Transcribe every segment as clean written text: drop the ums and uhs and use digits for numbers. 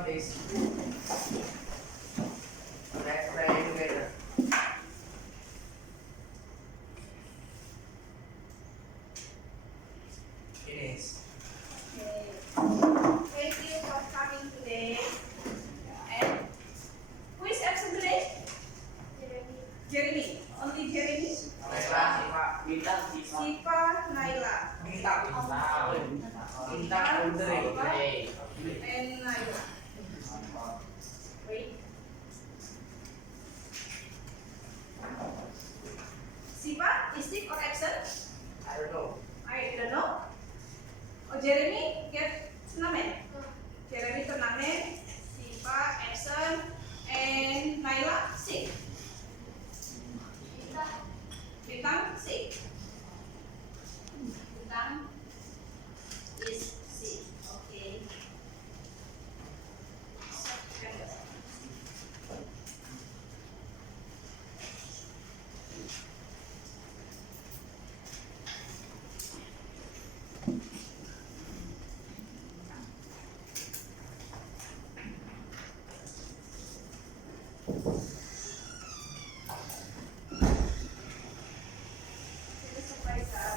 on this. Let's try it together. Finish. Okay. Thank you for coming today. And who is absent today? Jeremy. Only Jeremy. Naila, Siva, Bintang, Siva. Siva, Naila. Bintang, Bintang, Putri. And Naila. Wait. Siva is sick or absent? I don't know. I don't know. Oh, Jeremy get turnamen. Jeremy turnamen. Siva absent. And Naila sick. Bintang sick. Bintang is sick. Okay. Ini surprise.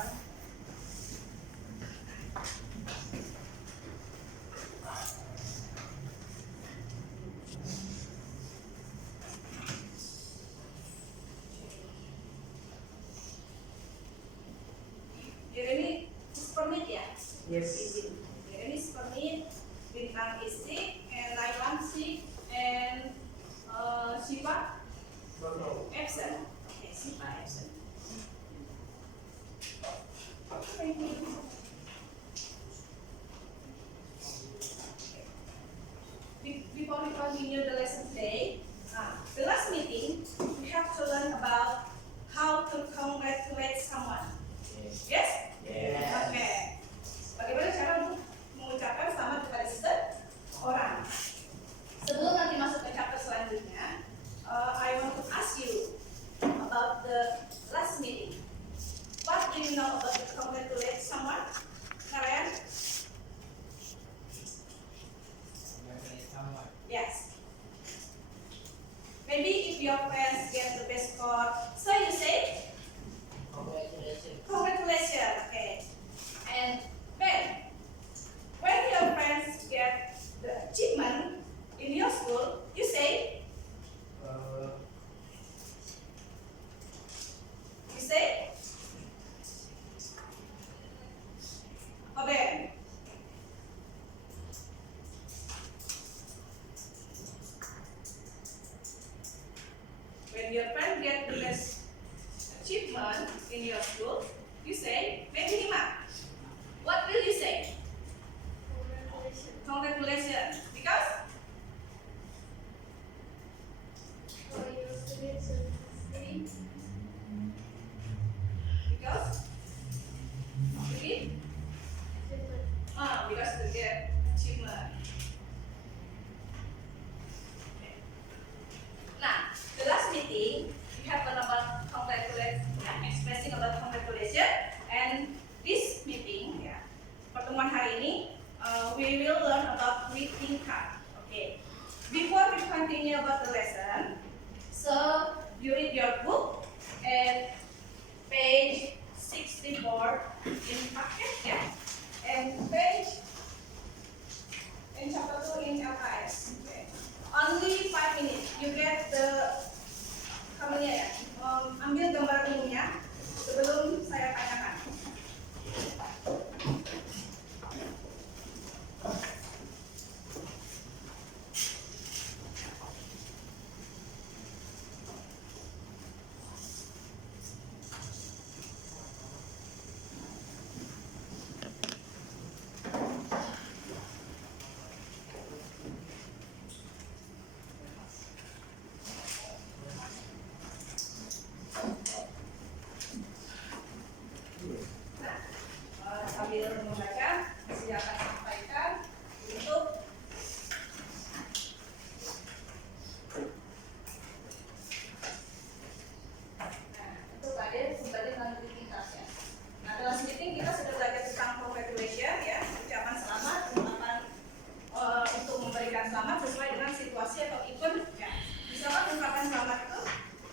Jeremy is permit ya? Yes. Jeremy is permit. Bintang is sick and Lailan sick and Siva Don't know. absent. Okay, Siva absent. Thank you. Before we continue the lesson today, the last meeting we have to learn about how to congratulate someone. Yes? Yes. Oke. Bagaimana cara untuk mengucapkan selamat kepada seseorang? Sebelum nanti masuk ke chapter selanjutnya, I want to ask you about the last meeting. What do you know about to congratulate someone? Narayan? Yes. Maybe if your friends get the best score, so you say congratulations. Okay. And when your friends get the achievement in your school, you say oh then. When your friend get the best achievement in your school, you say maybe Hima. What will you say? Congratulations. Because Really? Because to get achievement. Okay. Nah, the last meeting we have learned about expressing about congratulations, and this meeting, pertemuan hari ini, we will learn about greeting card. Okay. Before we continue about the lesson, so you read your book and page 64 in packet, and page in chapter 2 in LKS. Okay. Only 5 minutes. You get the kamunya ambil gambar umumnya sebelum saya tanyakan. situasi atau event ya. Misalkan ungkapan selamat itu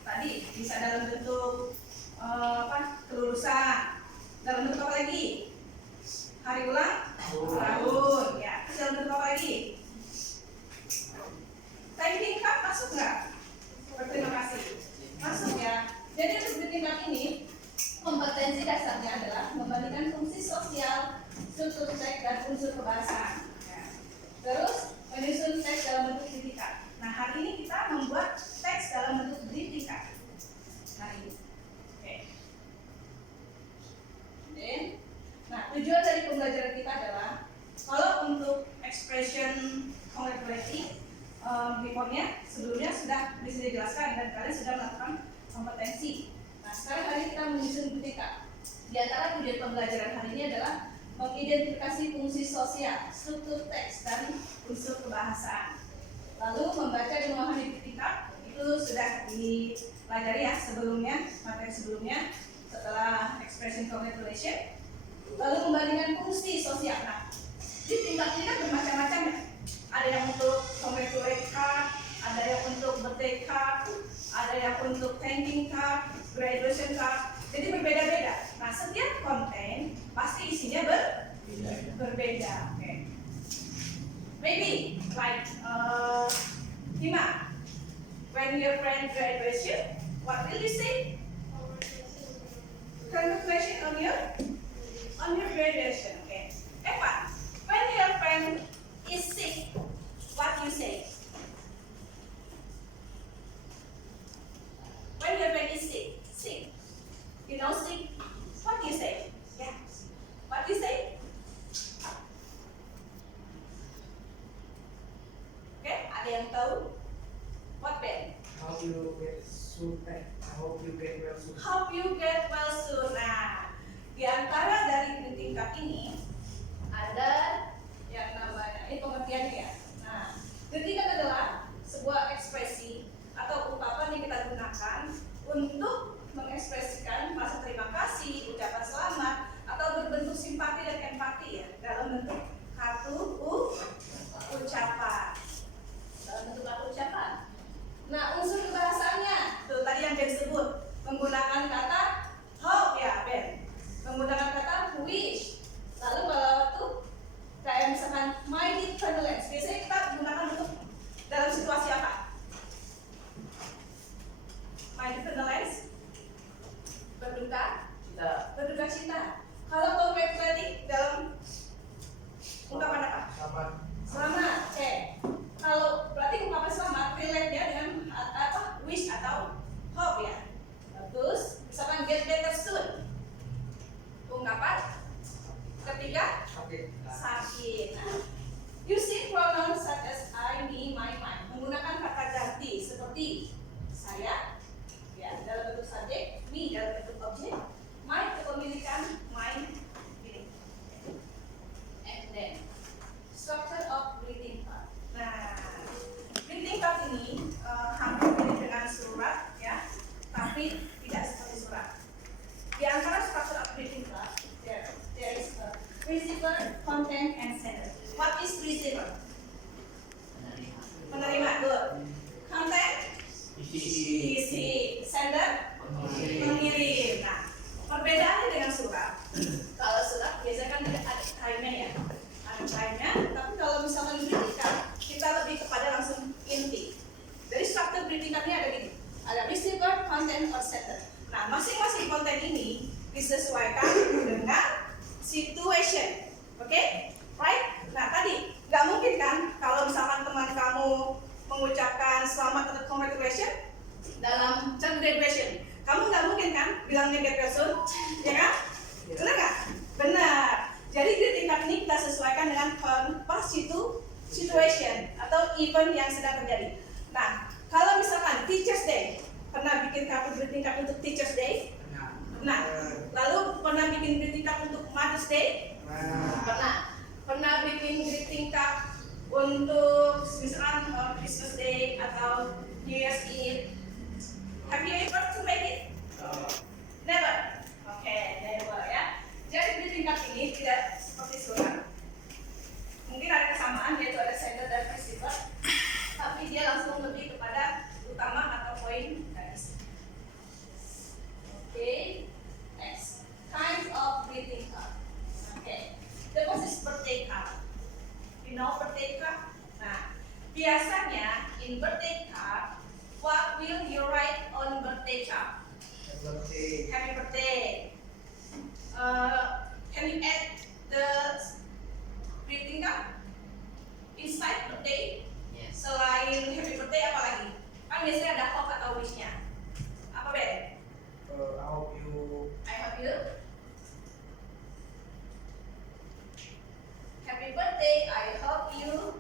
tadi bisa dalam bentuk kelulusan, dalam bentuk apa lagi? Hari ulang tahun ya. Terus dalam bentuk apa lagi? Thanking card masuk nggak? Berterima kasih masuk ya. Jadi untuk greeting card ini kompetensi dasarnya adalah membandingkan fungsi sosial, struktur teks dan unsur kebahasaan. Ya. Terus menyusun teks dalam bentuk greeting card. Nah hari ini kita membuat teks dalam bentuk greeting card. Hari ini. Oke. Then, nah tujuan dari pembelajaran kita adalah kalau untuk expression congratulating reportnya sebelumnya sudah bisa dijelaskan dan kalian sudah melakukan kompetensi. Nah sekarang hari kita menyusun greeting card. Di antara tujuan pembelajaran hari ini adalah mengidentifikasi fungsi sosial, struktur teks dan unsur kebahasaan. Lalu membaca dan memahami greeting card itu sudah dipelajari ya sebelumnya, materi sebelumnya setelah expression congratulation. Lalu membandingkan fungsi sosial. Nah, greeting card ini kan bermacam-macam ya. Ada yang untuk congratulate card, ada yang untuk birthday card, ada yang untuk thanking card, graduation card. Jadi berbeda-beda. Nah, setiap konten pasti isinya berbeda. Okay. Maybe like Hima, when your friend graduation, what will you say? Congratulations on your graduation. Okay. Eva, when your friend is sick, what you say? When your friend is sick, you know sick, what do you say? Yeah, what do you say? Okay, ada yang tahu? What Ben? Hope you get soon. I hope you get well soon. Hope you get well soon. Nah, di antara dari greeting card ini ada yang namanya ini pengertiannya ya. Nah, greeting card adalah sebuah ekspresi atau ungkapan yang kita gunakan untuk mengekspresikan rasa terima kasih, ucapan selamat, atau berbentuk simpati dan empati ya dalam bentuk kartu ucapan. Dalam bentuk kartu ucapan. Nah, unsur kebahasaannya tuh tadi yang Ben sebut menggunakan kata hope ya Ben, menggunakan kata wish. Lalu kalau itu kayak misalkan my dear condolence, biasanya kita gunakan untuk dalam situasi apa? My dear condolence, berduka cita. Kalau congratulating dalam ungkapan apa? Selamat. Kalau berarti ungkapan selamat relate ya dengan apa? Wish atau hope ya. Terus misalkan get better soon. Ungkapan ketiga sakit. Nah, using pronouns such as I, me, my, mine, menggunakan kata ganti seperti saya ya dalam bentuk subjek, me dalam bentuk objek, my kepemilikan, mine milik. And then structure of greeting card. Nah, greeting card ini hampir mirip dengan surat ya, tapi tidak seperti surat. Di antara structure of greeting card, there is a receiver, content, and sender. What is receiver? Penerima, good. Content? Isi. Sender? Mengirim. Nah, perbedaannya dengan surat. Kalau surat biasanya kan ada time-nya ya, ada time-nya. Tapi kalau misalkan greeting card, kita lebih kepada langsung inti. Dari struktur greeting card-nya ada gini, ada receiver, content, or sender. Nah, masing-masing konten ini disesuaikan dengan situation, oke? Right? Nah tadi nggak mungkin kan kalau misalkan teman kamu mengucapkan selamat atau congratulations dalam graduation, kamu nggak mungkin kan bilangnya get well soon, ya kan? Benar nggak? Benar. Jadi greeting card ini kita sesuaikan dengan pas itu situation atau event yang sedang terjadi. Nah, kalau misalkan Teachers Day, pernah bikin kartu greeting card untuk Teachers Day? Nah, lalu pernah bikin greeting card untuk Mother's Day? Pernah bikin greeting card untuk misalkan Christmas Day atau New Year's Eve? Have you ever to make it? Never. Oke, never ya. Jadi greeting card ini tidak seperti surat. Mungkin ada kesamaan yaitu ada sender dan receiver, tapi Biasanya in birthday card, what will you write on birthday card? Birthday. Happy birthday. Can you add the greeting card inside birthday? Yes. Selain happy birthday apa lagi? Kan biasanya ada hope atau wish-nya. Apa Ben? I hope you I hope you happy birthday. I hope you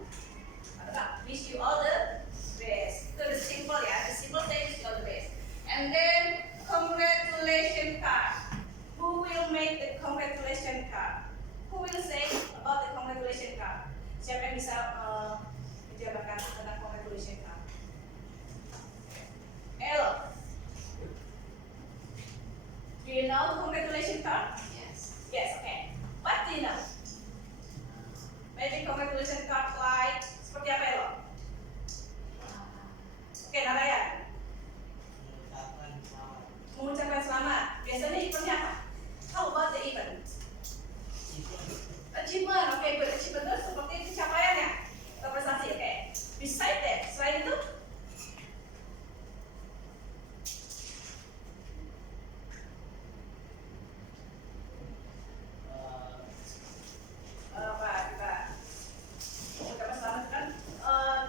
wish you all the best. Itu the simple ya. The simple say wish you all the best. And then congratulation card. Who will make the congratulation card? Who will say about the congratulation card? Siapa yang bisa menjabarkan tentang congratulation card? Elo. Do you know congratulation card? Yes. Yes, okay. What do you know? Maybe congratulation card like seperti apa Elo? Oke, Narayan. Mengucapkan selamat. Mengucapkan selamat. Biasanya eventnya apa? How about the event? Achievement, oke, good. Achievement itu seperti pencapaian ya, atau prestasi, oke. Beside that, selain itu, apa kita mengucapkan selamat kan?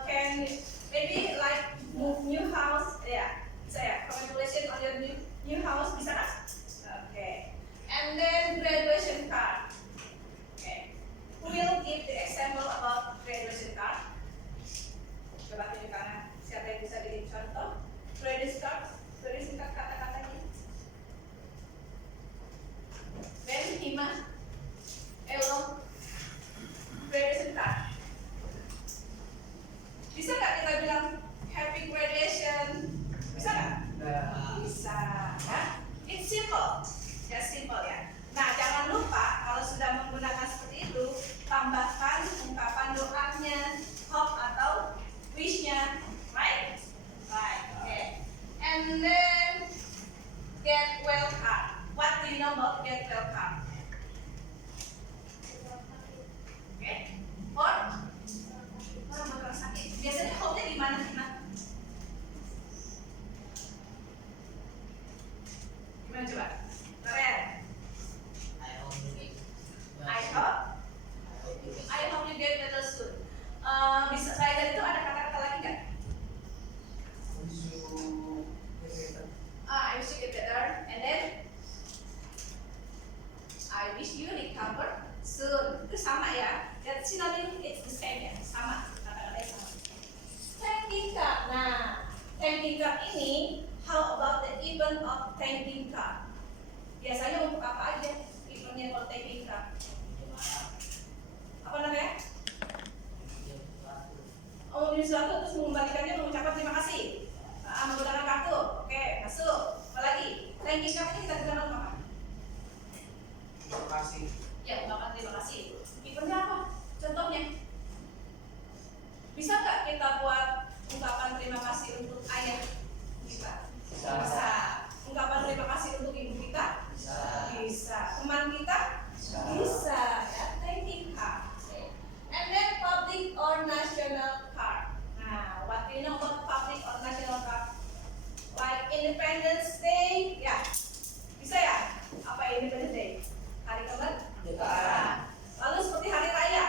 Can maybe like move new house, ya, bisa ya. Congratulations on your new house, bisa kan? Oke. And then graduation card. Okay. Who will give the example about graduation card? Coba tunjukkan siapa yang bisa bikin contoh graduation card kata-katanya. Ben, Hima, Elo, graduation card. Bisa nggak kita bilang happy graduation? Bisa nggak? Bisa, ya. It's simple. Just simple ya. Nah, jangan lupa kalau sudah menggunakan seperti itu, tambahkan ungkapan doanya, hope atau wish-nya, right? Right, okay. And then get well card. What do you know about get well card? Okay. Or orang bakal sakit. Biasanya hope-nya di mana? Gimana coba? Keren. I hope you get. I hope you get. I hope you get better soon. Bisa saya dari itu ada kata-kata lagi nggak? wish you get better. I wish you get better, and then I wish you recover soon. Itu sama ya. That synonym it's the same ya, sama kata-katanya sama. Thanking card. Nah, thanking card ini, how about the event of thanking card? Biasanya untuk apa aja eventnya kalau thanking card? Apa namanya? Oh, ini sesuatu terus mengembalikannya mengucapkan terima kasih. Menggunakan kartu. Oke, masuk. Apa lagi? Thanking card ini kita gunakan apa? Terima kasih. Ya, ungkapan terima kasih. Eventnya apa? Contohnya? Bisa nggak kita buat ungkapan terima kasih untuk ayah kita? Bisa. Ungkapan terima kasih untuk ibu kita? Bisa. Bisa. Teman kita? Bisa. Ya, thanking card. And then public or national card. Nah, what do you know about public or national card? Like Independence Day, ya. Bisa ya? Apa Independence Day? Hari kemerdekaan. Lalu seperti hari raya.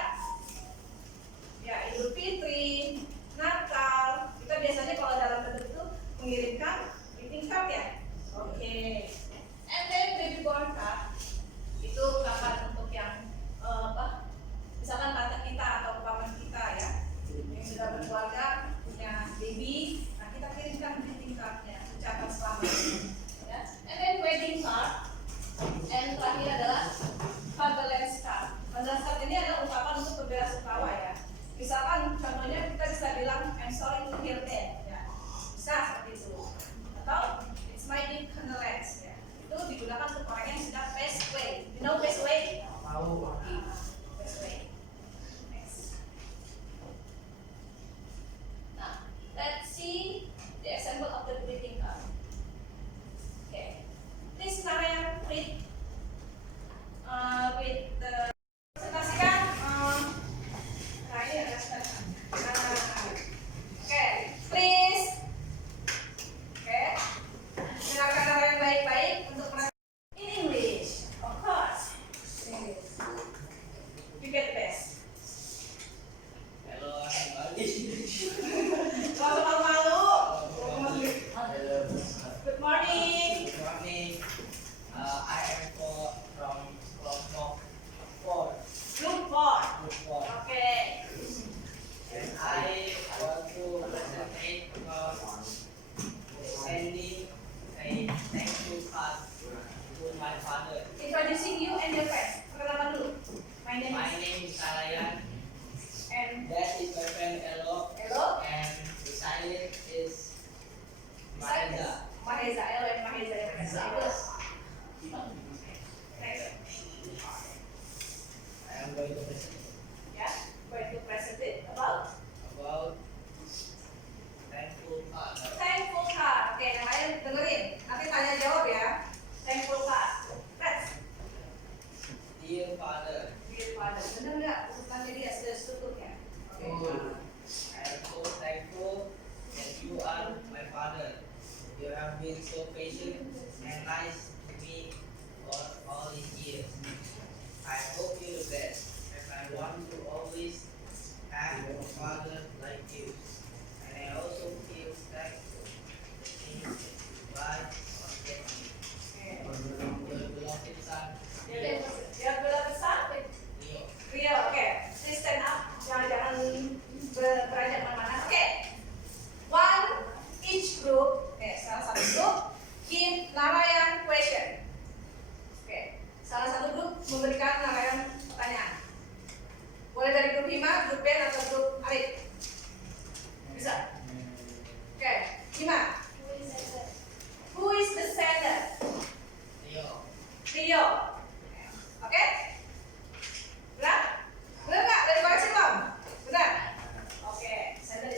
Ya, Idul Fitri, Natal. Kita biasanya kalau dalam bentuk itu mengirimkan greeting card ya. Oke. And then baby born card. Itu ungkapan untuk yang misalkan tante kita atau paman kita ya, yang sudah berkeluarga punya baby, nah kita kirimkan greeting cardnya, ucapan selamat ya. And then wedding card, and terakhir adalah condolence card. Condolence card ini adalah ungkapan untuk berbela-sungkawa ya. Misalkan contohnya kita bisa bilang I'm sorry to hear that ya, bisa seperti itu.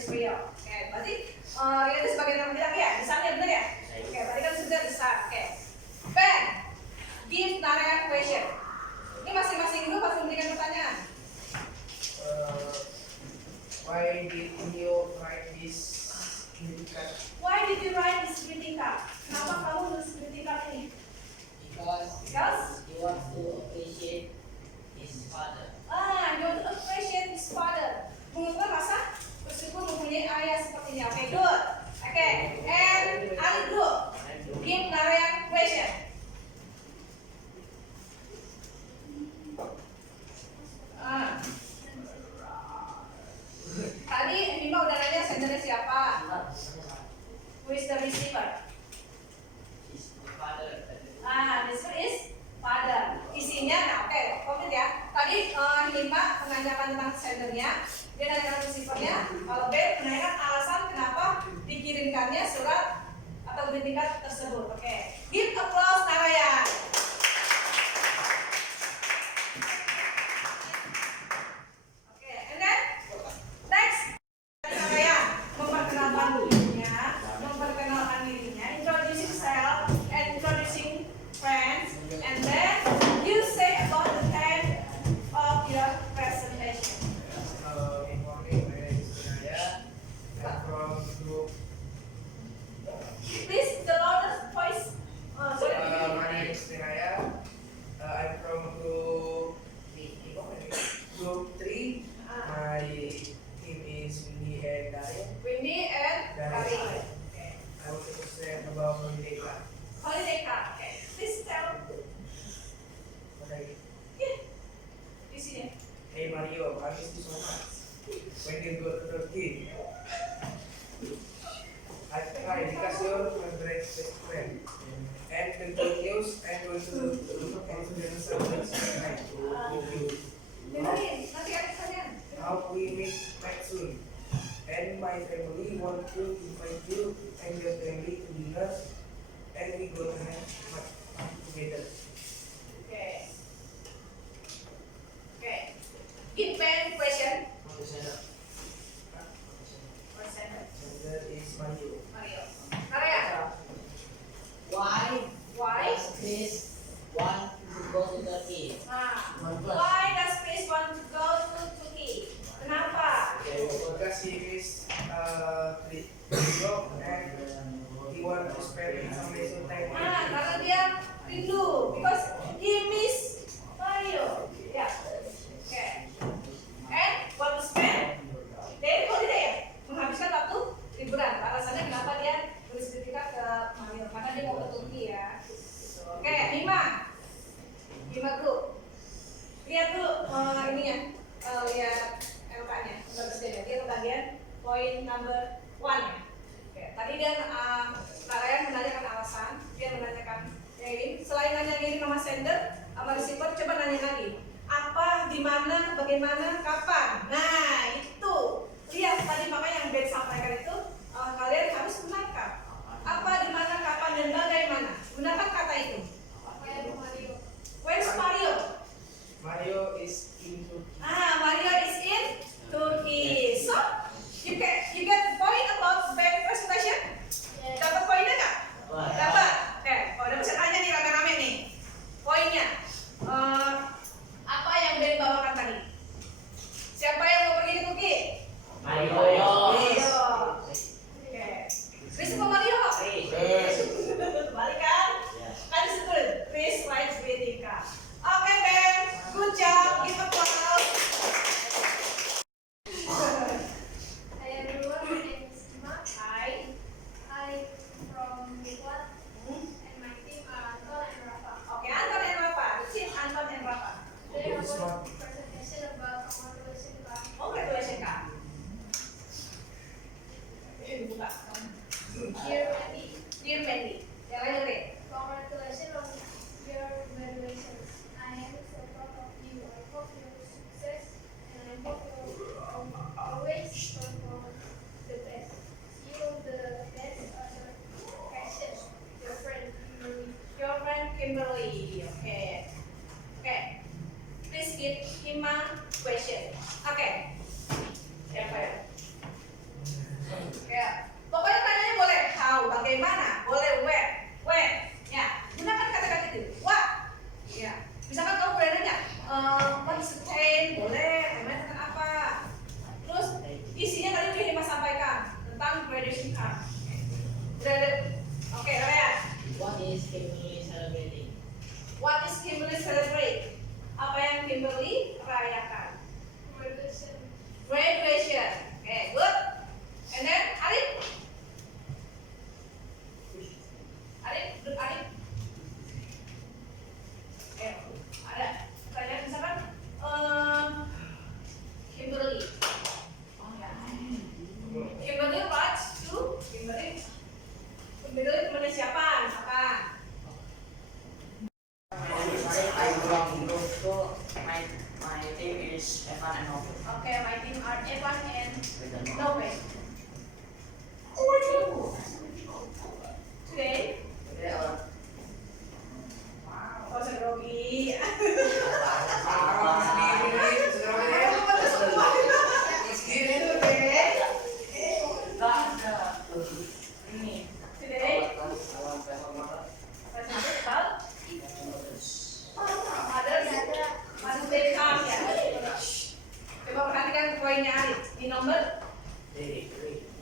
is Rio. Oke, berarti Rio itu sebagai nama laki ya? Besarnya benar ya? Oke, berarti kan sudah besar. Oke. Ben, give Narea question. Ini masing-masing dulu pas memberikan pertanyaan. Why did you write this greeting card? Why did you write this greeting card? Kenapa kamu nulis greeting card ini? Because he wants to appreciate his father. You want to appreciate his father. Mengumpulkan rasa bersyukur mempunyai ayah seperti ini. Oke, good. Oke, and Ali group, give Narea question. Tadi Bima udah nanya sendernya siapa? Who is the receiver? His father. This one is father. Isinya, nah oke, komplit ya. Tadi Bima menanyakan tentang sendernya, dia nanyakan receivernya. Kalau B menanyakan alasan kenapa dikirimkannya surat atau greeting card tersebut. Oke, give applause Narayan. Oke, and then next. Narayan memperkenalkan dirinya, introducing self and introducing friends, and then you say about the end of your presentation. Good morning, my name is Naya. I'm from group. Please, the loudest voice. Sorry. My name is Naya. I'm from group 3. My team is Winnie and Daria. Winnie and Karin. Okay. I want to present about holiday card. Holiday card. Okay. Please tell. Okay. Yeah. Di sini. Hey Mario, I miss you so much. When you go to Turkey, I cry because you're my best friend. And the good news, I'm going to look into the subjects tonight with you. Dengerin. Nanti ada kalian. How we meet next soon. And my family want to invite you and your family to dinner, and we go to have fun together. Okay. Okay. Give Ben question. Or sentence. Sender is Mario. Mario. Maria. Why Why? does Chris want to go to Turkey? Why does Chris want to go to Turkey? Kenapa? Because he is job and he want to spend some leisure time. Karena dia rindu, because he miss Mario. Ya. Oke. And want to spend day holiday, menghabiskan waktu liburan. Alasannya kenapa dia tulis ketika ke Mario? Karena dia mau ke Turki ya. Oke, Bima group. Lihat dulu ininya, lihat LK-nya, kerjanya. Dia kebagian poin number 1 ya. Oke, tadi dia Narayan menanyakan alasan, dia menanyakan ngirim. Selain nanya ngirim sama sender, sama receiver, coba nanya lagi. Apa, di mana, bagaimana, kapan? Nah, itu. Lihat tadi makanya yang Ben sampaikan itu, kalian harus menangkap. Apa, di mana, kapan, dan bagaimana. Gunakan kata itu. Where's Mario? Mario is in Turkey. Mario is in Turkey. So, you get the point about Ben presentation? Dapat poinnya nggak? Dapat. Oke, udah bisa tanya nih rame-rame nih. Poinnya, apa yang Ben bawakan tadi? Siapa yang mau pergi ke Turki? Mario. Oke. Chris sama Mario? Balik kan? Kan disebut Chris writes greeting card. Oke Ben, good job. Give applause. Hi everyone, my name is Ima. Hi. I'm from Buklat and my team are Anton and Rafa. Oke, Anton and Rafa. The team Anton and Rafa. Today I'm going to presentation about congratulations card. Congratulations kak. Dibuka. Dear Mandy, Dear Mandy. Yang lain dengerin. congratulations on your graduations. I am so proud of you. I hope you success and I hope you always perform the best. You the best other passion. Your friend Kimberly. Your friend Kimberly. Oke. Oke. Please give him a question. Oke. Siapa ya?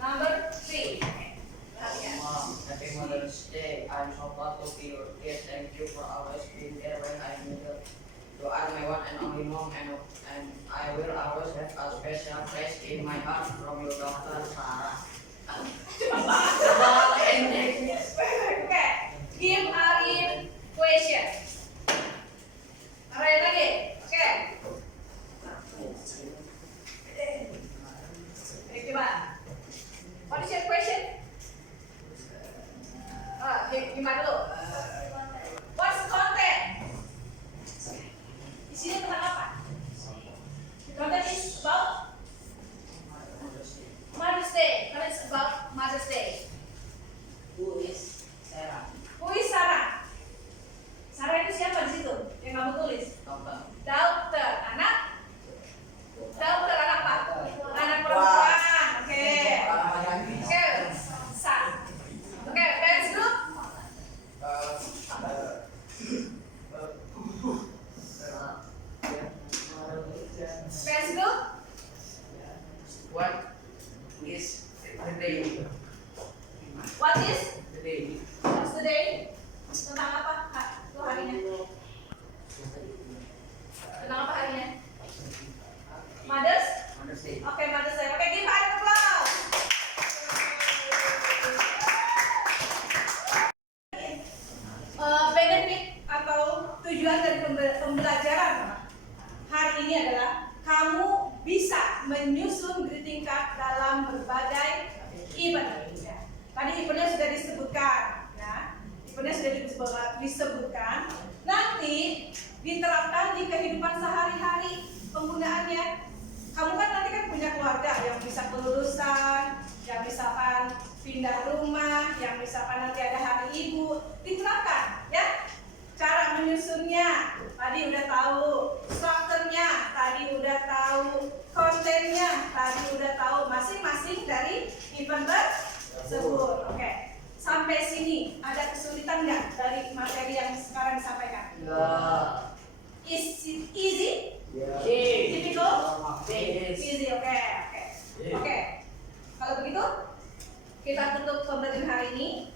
Number 3. Perhatikan. Mom, happy Mother's Day. I'm so proud to be your kid. Thank you for always being there when I need it. You are my one and only mom, and I will always have a special place in my heart from your daughter Sarah. Okay. Give Arif question. Arif lagi. Oke. Oke, coba. What is your question? Gimana dulu? What's the content? Di sini tentang apa? Content is about Mother's Day. Content is about Mother's Day. Who is Sarah? Who is Sarah? Sarah itu siapa di situ? Yang kamu tulis? Dokter. Dokter. Anak? Dokter anak apa? Anak perempuan. Oke. Oke. Sa. Oke, parents group. Parents group. What is the day? What is? The day. What's the day? Tentang apa? Itu harinya. Tentang apa harinya? Mothers? Mother's Day. Oke, Mother's Day. Oke, give Arif applause. Benefit atau tujuan dari pembelajaran hari ini adalah kamu bisa menyusun greeting card dalam berbagai event. Ya. Tadi eventnya sudah disebutkan, ya. Eventnya sudah disebutkan. Nanti diterapkan di kehidupan sehari-hari penggunaannya. Kamu kan nanti kan punya keluarga yang bisa kelulusan, yang misalkan pindah rumah, yang misalkan nanti ada hari ibu, diterapkan ya. Cara menyusunnya tadi udah tahu, strukturnya tadi udah tahu, kontennya tadi udah tahu, masing-masing dari event tersebut. Oke, sampai sini ada kesulitan nggak dari materi yang sekarang disampaikan? Is it easy? Difficult? Easy, oke. Oke. Kalau begitu, kita tutup pembelajaran hari ini.